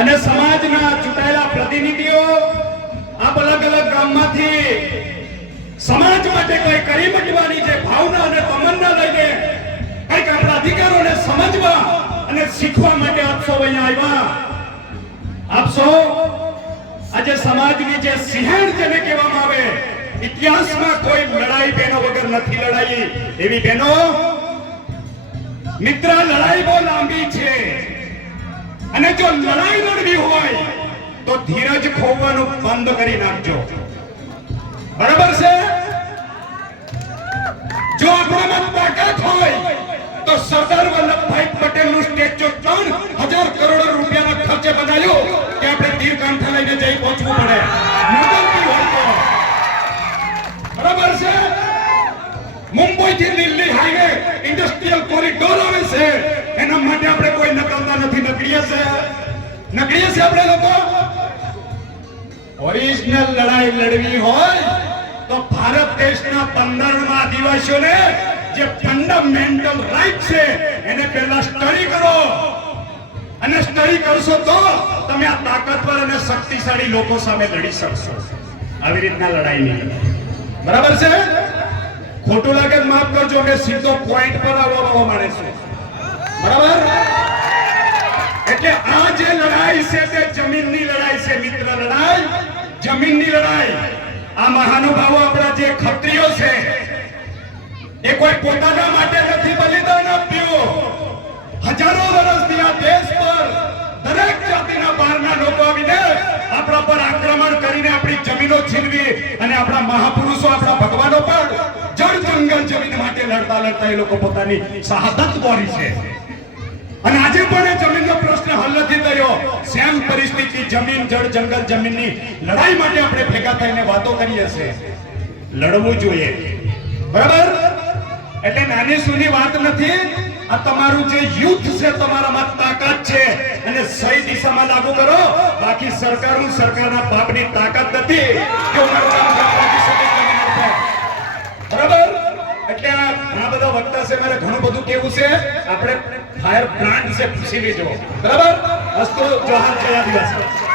અને સમાજના ચૂંટાયેલા પ્રતિનિધિઓ આ અલગ અલગ ગામમાંથી સમાજ માટે કોઈ કરી મૂકવાની જે ભાવના અને તમન્ના લઈને કંઈક આપણા અધિકારોને સમજવા અને શીખવા માટે આપ સૌ અહીંયા આવ્યા. આપ સૌ આજે સમાજની જે સિંહણ જેને કહેવામાં આવે, ઇતિહાસમાં કોઈ લડાઈ બહેનો વગર નથી લડાઈ એવી બહેનો. મિત્ર, લડાઈ બહુ લાંબી છે અને જો લડાઈ લડવી હોય તો ધીરજ ખોવાનું બંધ કરી નાખજો. બરાબર છે? જો આપણામાં તાકાત હોય તો સરદાર વલ્લભભાઈ પટેલનું સ્ટેચ્યુ 3000 કરોડ રૂપિયાના ખર્ચે બનાવ્યું કે આપણે તીરકાંઠા લઈને જઈ પહોંચવું પડે. નગરથી હોય તો બરાબર છે. મુંબઈ થી દિલ્હી હાઈવે ઇન્ડસ્ટ્રીયલ કોરિડોર આવે છે, એના માટે આપણે કોઈ નકળતા નથી. નકળીએ છે આપણે લોકો. ઓરિજિનલ લડાઈ લડવી હોય તો ભારત દેશના 15 આદિવાસીઓને જે ફંડામેન્ટલ રાઈટ છે એને પહેલા સ્ટડી કરો, અને સ્ટડી કરશો તો તમે આ તાકાતવર અને શક્તિશાળી લોકો સામે લડી શકશો. આવી રીતના લડાઈ નહીં. બરાબર છે? ખોટું લાગે માફ કરજો, મેં સીધો પોઈન્ટ પર આવવા માંડે છે. બરાબર? એટલે આ જે લડાઈ છે તે જમીનની લડાઈ છે મિત્ર. લડાઈ જમીનની લડાઈ. આ મહાનુભાવો આપણા જે ક્ષત્રિયો છે એ કોઈ પોતાના માટે નથી બલિદાન આપ્યું. હજારો વર્ષથી આ દેશ પર દરેક જાતિના બહારના લોકો આવીને આપણા પર આક્રમણ કરીને આપણી જમીનો છીનવી, અને આપણા મહાપુરુષો, આપણા ભગવાનો પણ જળ જંગલ જમીન માટે લડતા લડતા એ લોકો પોતાની શહાદત બોરી છે. અને આજે પણ એ જમીનનો પ્રશ્ન હલ નથી થયો. સેમ પરિસ્થિતિ જમીન, જળ, જંગલ, જમીનની લડાઈ માટે આપણે ભેગા થઈને વાતો કરીએ છીએ. લડવું જોઈએ. બરાબર? એટલે નાની સૂની વાત નથી. આ તમારું જે યુદ્ધ છે, તમારામાં તાકાત છે અને સહી દિશામાં લાગુ કરો. બાકી સરકારના બાપની તાકાત નથી કે બરાબર? એટલે ઘણા બધા વક્તા છે, મારે ઘણું બધું કેવું છે. આપણે ફાયર પ્લાન્ટ છે પૂછી લેજો. બરાબર? અસ્તુ જોહાર, જય આદિવાસી.